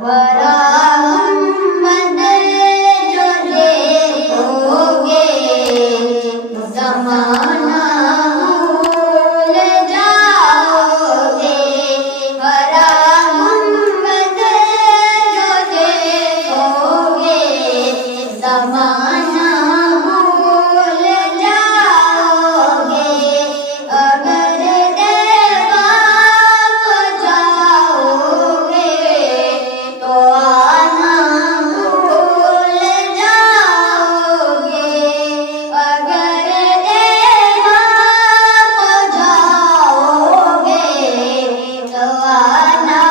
वरा मोहम्मद जो देखोगे ज़माना भूल जाओगे। वरा मोहम्मद जो देखोगे ज़माना भूल जाओगे। अगर देवा को जाओगे तो आना भूल जाओगे। अगर देवा को जाओगे तो आना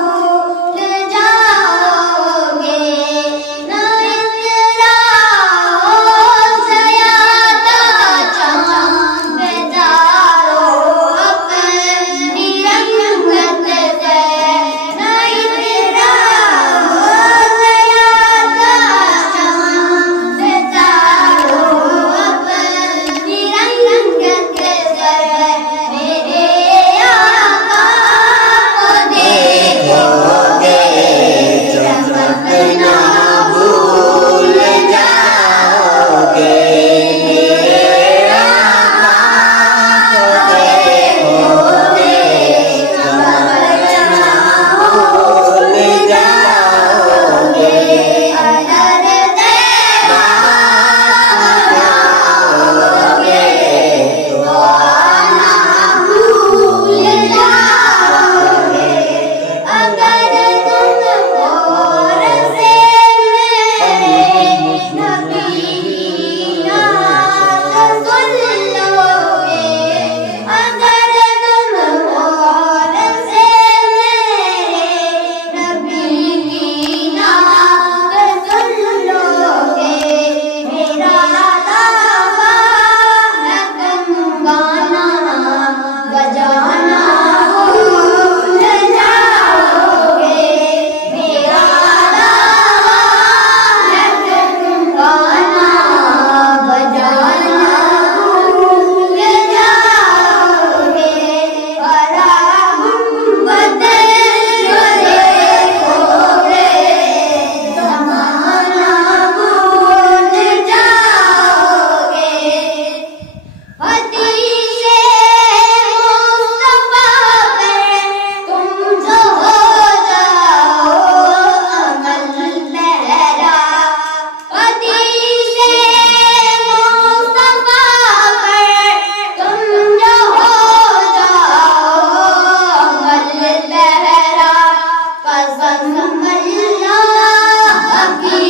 भूल जाओगे। न इतराओ ज़यादा चाँद तारो अपनी रंगत से। न इतराओ ज़यादा चाँद तारो अपनी रंगत से। मेरे आका को देखोगे चमकना भूल जाओगे। मेरे आका को देखोगे चमकना भूल जाओगे। अगर देवा जाओगे तो आना भूल जाओगे। अगर तुम और से मेरे नबी की नात सुन लोगे। अगर तुम और से मेरे नबी की नात सुन लोगे। मेरा दावा है तुम गाना बजाना भूल जाओगे। मेरा दावा है तुम गाना बजाना भूल जाओगे। वरा मोहम्मद जो देखोगे ज़माना भूल जाओगे। हदीसे मुस्तफा पे तुम जो हो जाओ अमल लहरा। हदीसे मुस्तफा पे तुम जो हो जाओ अमल लहरा। कसम अल्लाह की